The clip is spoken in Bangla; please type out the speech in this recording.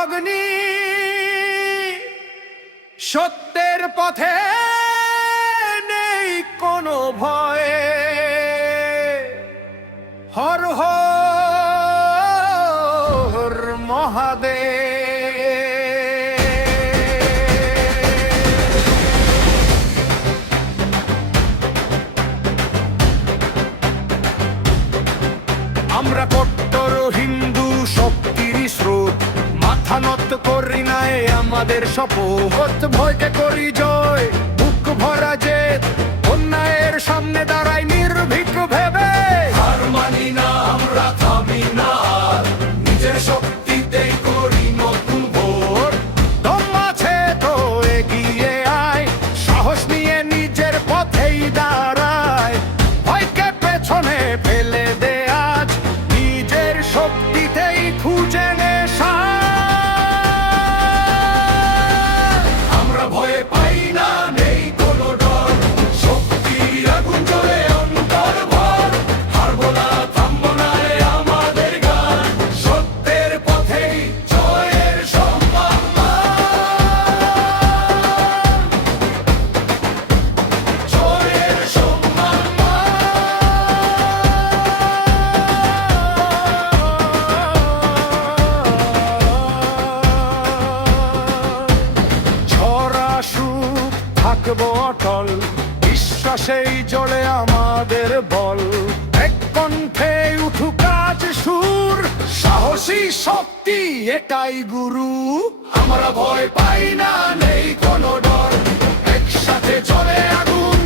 অগ্নি, সত্যের পথে নেই কোনো ভয়। হর হর মহাদেব। আমরা কট্টর হিন্দু, শক্তির স্রোত, মাথা নত করি নাই আমাদের শপথ। ভয়কে করি জয়, বুক ভরা জেদ, অন্যায়ের সামনে দাঁড়াই নির্ভীক ভেবে। হার মানি না, আমরা থামি না, নিজের শক্তিতেই করি নতুন ভোর। দম আছে তো এগিয়ে আয়, সাহস নিয়ে নিজের পথেই দাঁড়ায়। ভয়কে পেছনে ফেলে দে আজ, নিজের শক্তিতেই খুঁজে নে সায়। আমরা ভয়ে পাই না, নেই কোনো ডর, শক্তির আগুন জ্বলে অন্তর ভর। হারবো না, থামবো না রে আমাদের গান, সত্যের পথেই জয়ের সম্মান। জয়ের সম্মান। ঝরা সুখ থাকবো অটল, বিশ্বাসেই জ্বলে আমাদের বল। এক কণ্ঠে উঠুক আজ সুর, সাহসী শক্তি এটাই গুরু। আমরা ভয় পাই না, নেই কোনো ডর, একসাথে চলে আগুন,